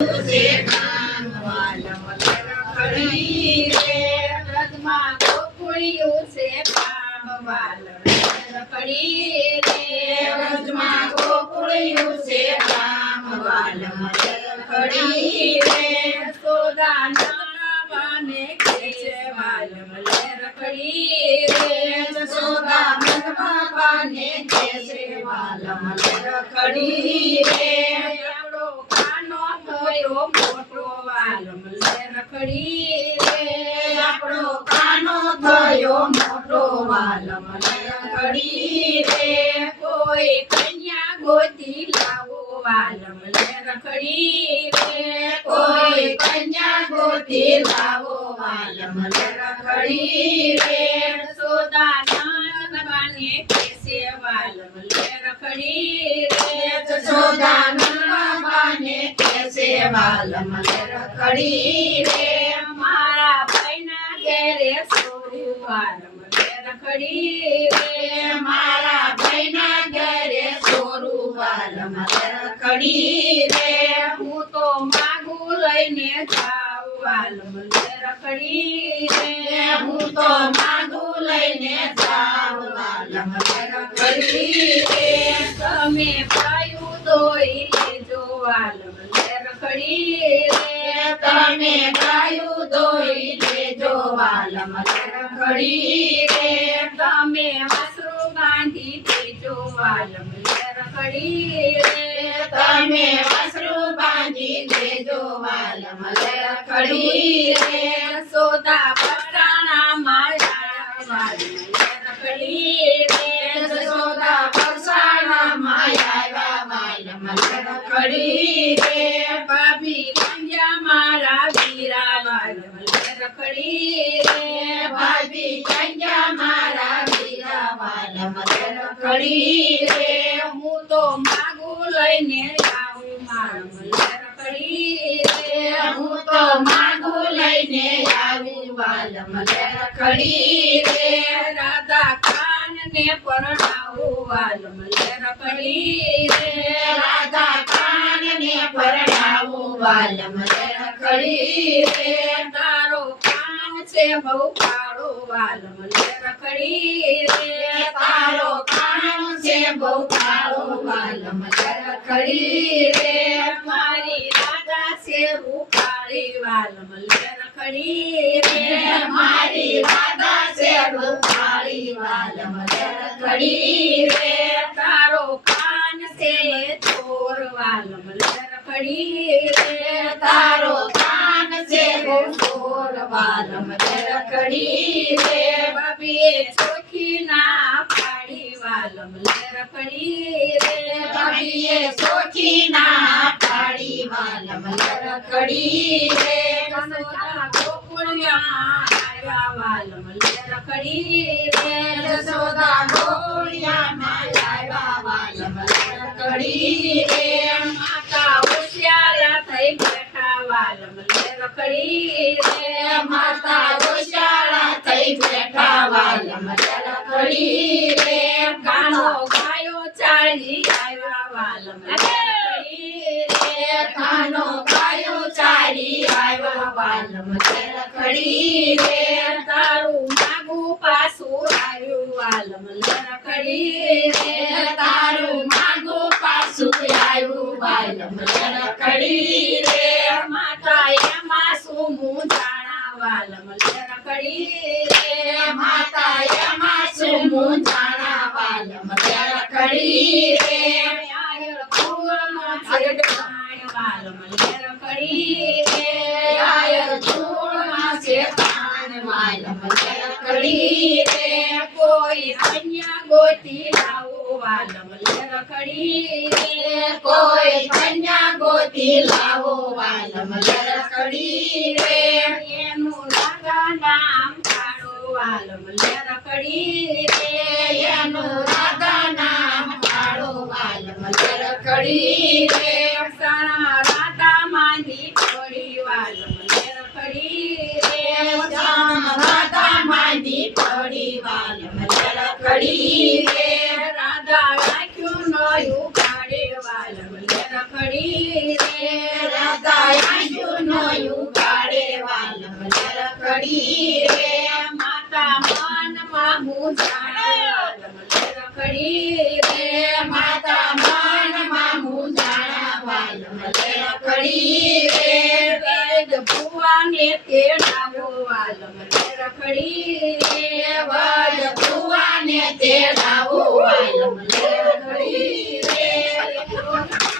से काम वालम रखड़ी रे व्रजमा गोकुळिયું से काम वालम रखड़ी रे व्रजमा गोकुळिયું से काम वालम रखड़ी रे यशोदा नंदबाने खेचे वालम रखड़ी रे यशोदा नंदबाने खेचे वालम रखड़ी रे મોટો વાલમ રખડી રે આપણો કાનો થયો મોટો વાલમ રખડી રે કોઈ કન્યા ગોતી લાવો વાલમ રખડી રે કોઈ કન્યા ગોતી લાવો વાલમ રખડી રે સોદા નંદબાને કેસે વાલમ રખડી રે સોદા નંદબાને કેસે વાલમ રખડી રે મારા ભાઈના ઘેરે સોરું વાલમ રખડી રે મારા ભાઈના ઘેરે સોરું વાલમ રખડી રે હું તો માગું લઈને જાઉં વાલમ રખડી રે હું તો માગું લઈને જાઉં વાલમ રખડી રે તમે પાયું દોઈ લેજો વાલમ રખડી રે તમે ગાયું દોઈ લેજો વાલમ રખડી રે તમે વાસરું બાંધી દેજો વાલમ રખડી રે તમે વાસરું બાંધી દેજો વાલમ રખડી રે સોદા પટાણામાં વાલમ રખડી રે સોદા પટાણામાં આવ્યા વાલમ રખડી રે ભાભી કંજા મારા વીરા વાલમ રખડી રે ભાભી કંજા મારા વીરા વાલમ રખડી રે હું તો માગું લઈને આવું વાલમ રખડી રે હું તો માગું લઈને આવું વાલમ રખડી રે રાધા ખાન ને પરણાવું વાલમ રખડી રે રાધા ખાન ને પરણાવું વાલમ રખડી રે તારો કાન છે બહુ કાળો વાલમ રખડી રે તારો કાન છે બહુ કાળો વાલમ રખડી રે મારી રાધા છે રૂપાળી વાલમ રખડી રે મારી રાધા છે રૂપાળી વાલમ રખડી રે તારો કાન છે ચોર વાલમ રખડી રે તારો કાન છે ચોર વાલમ રખડી રે બાબીએ ચોખી ના પાડી વાલમ રખડી રે બાબીએ ચોખી ના પાડી વાલમ રખડી રે યશોદા ગોકુળિયા આવ્યા વાલમ રખડી રે યશોદા ગોકુળિયામાં આવ્યા વાલમ રખડી રે માતા હોશિયાર થઈ બેઠા વાલમ રખડી રે માતા હોશિયાર થઈ બેઠા વાલમ રખડી રે ગાનો ગાયો ચાલી આવ્યા વાલમ રખડી રે ગાનો ગાયો ચાલી આવ્યા વાલમ રખડી રે તારું માગું પાછું આવ્યું વાલમ રખડી રે તારું માગું પાછું આવ્યું વાલમ રખડી રે માતા એમાં શું હું જાણા વાલમ રખડી રે માતા એમાં શું હું જાણા વાલમ રખડી રે આયર કુળમાં છે વાલમ રખડી રે આયર કુળમાં છે વાલમ રખડી રે કોઈ કન્યા ગોતી લાવો વાલમ રખડી રે કોઈ કન્યા ગોતી લાવો વાલમ રખડી રે એનું રાધા નામ પાડો વાલમ રખડી રે એનું રાધા નામ પાડો વાલમ રખડી રે સણા રાધા માંડી પડી વાલમ રખડી રે રાધા માંડી પડી વાલમ રખડી રે રાધા રાખ્યું નયું કાઢે વાલમ રખડી રે રાધા રખડી રે માતા મનમાં મૂંઝાણા વાલમ લે રખડી રે માતા મનમાં મૂંઝાણા વાલમ લે રખડી રે વેદ ભુવાને તેડાવો વાલમ લે રખડી રે વદ ભુવાને તેડાવો વાલમ લે રખડી રે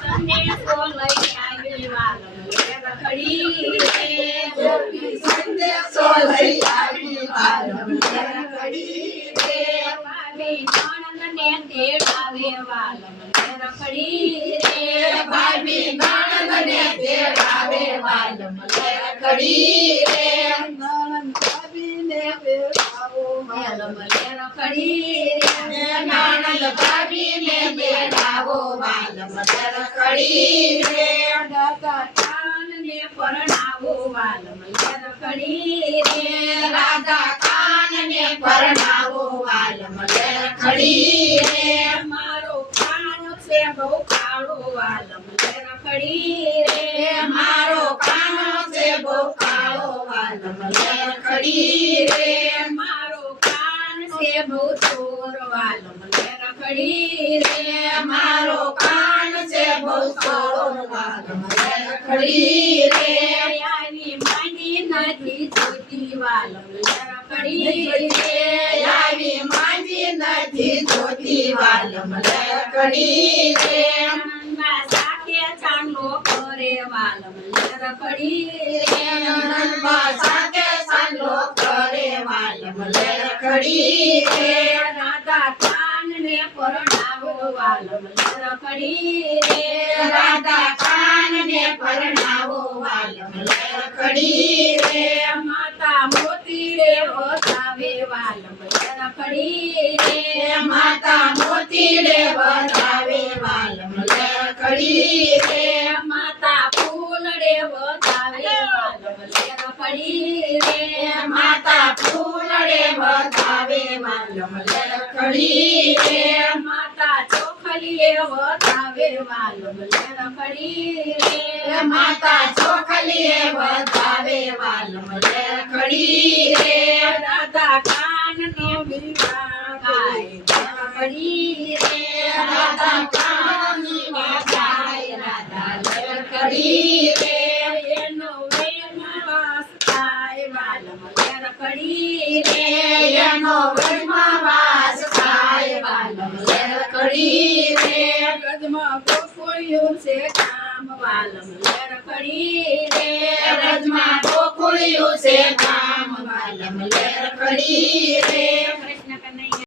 તને સોલઈ આવી વાલમ લે રખડી રે ગોપી સંદેશો લઈ આવી વાલમ લે રખડી રે ભાભી નણંદને તેડાવે વાલમ લે રખડી રે ભાભી નણંદને તેડાવે વાલમ લે રખડી રે નણંદ ભાભીને તેડાવો વાલમ લે રખડી રે નણંદ ભાભીને તેડાવો વાલમ લે રખડી રે દાદા કાનને પરણાવો વાલમ લે રખડી રે રાધા કાનને પરણાવો વાલમ લે રખડી રે મારો કાન છે બહુ કાળો વાલમ લે રખડી રે મારો કાન છે બહુ કાળો વાલમ લે રખડી રે મારો કાન છે બહુ ચોર વાલમ લે રખડી રે મારો કાન છે બહુ ચોર વાલમ લે રખડી રે આવી માંડી નથી જોતી વાલમ લે રખડી રે આવી માંડી નથી જોતી વાલમ લે રખડી રે નંદા સાકે ચાંદલો કરે વાલમ લે રખડી રે નંદા સાકે ચાંદલો કરે વાલમ લે રખડી રે રાધા કાનને પરણાવો વાલમ લે રખડી રે રાધા કાનને પરણાવો વાલમ લે રખડી રે માતા મોતી રે વધાવે વાલમ લે રખડી રે માતા મોતી રે વધાવે વાલમ લે રખડી રે માતા ફૂલ રે વધાવે વાલમ લે રખડી રે માતા ફૂલ રે વધાવે વાલમ લે રખડી રે માતા ચોખલીએ વધાવે વાલમ લે રખડી રે માતા ચોખલીએ વધાવે વાલમ લે રખડી રે રાધા કાનનો વિવાહ ગાય રખડી રે રાધા કાનની વાગાય રાધા લે રખડી રે એનો વેમાં વાસ થાય વાલમ લે રખડી રે એનો વેમાં વાસ થાય વાલમ લે રખડી રે રજમાં ગોકુળિયું છે કામ વાલમ લે રખડી રે રજમાં ગોકુળિયું છે કામ વાલમ લે રખડી રે